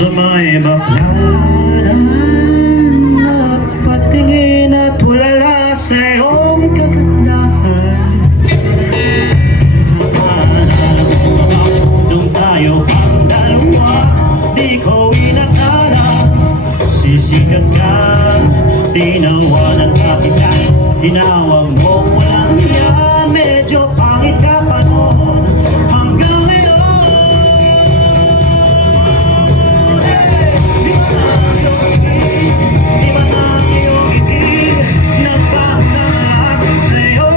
sa may baklaran at patingin at wala sa iyong kagandahan. Nung tayo ang dalawa, di ko inakala sisikat ka, tinawanan ka kita, tinawag mo walang hiya. Medyo pangit ka pa noon hanggang ngayon. Di ba na iyong ibig nagpapalahat sa'yo?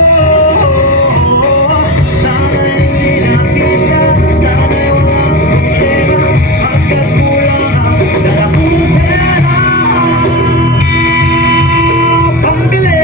Sana hindi nakita, sana walang problema, pagkat kulang ang dala kong pera pambili.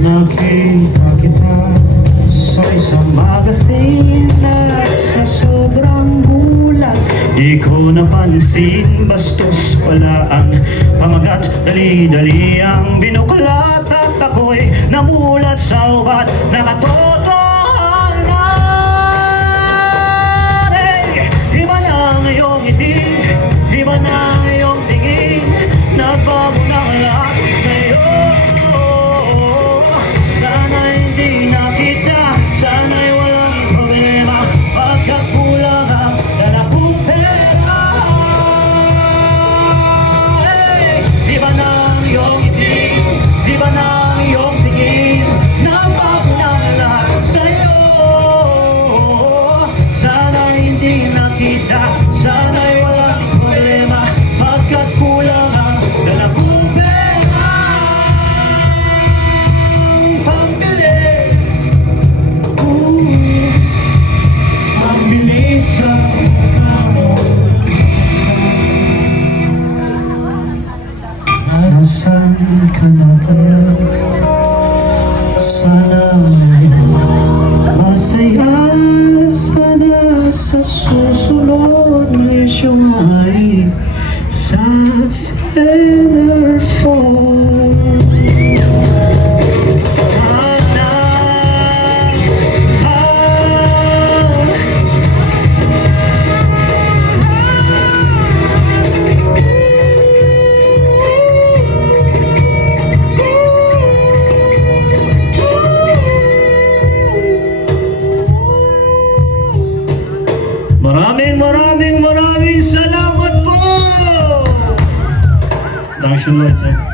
Nakita kita sa isang magasin at sa sobrang bulag di ko napansin, bastos pala ang pamagat. Dali-dali ang binuklat at ako'y namulat sa ubat. Nakatotohanan, iba na ang iyong ngiti, iba na ang iyong tingin, nagbago na ang lahat sa'yo. Sana'y walang problema, pagkat kulang ang dala kong pera pambili. Ang bilis ang hamon. Nasaan ka na kaya? Sana'y masaya, sana sa susunod lesyon ay sa centerfold. Maraming salamat po! Dankeschön, Leute.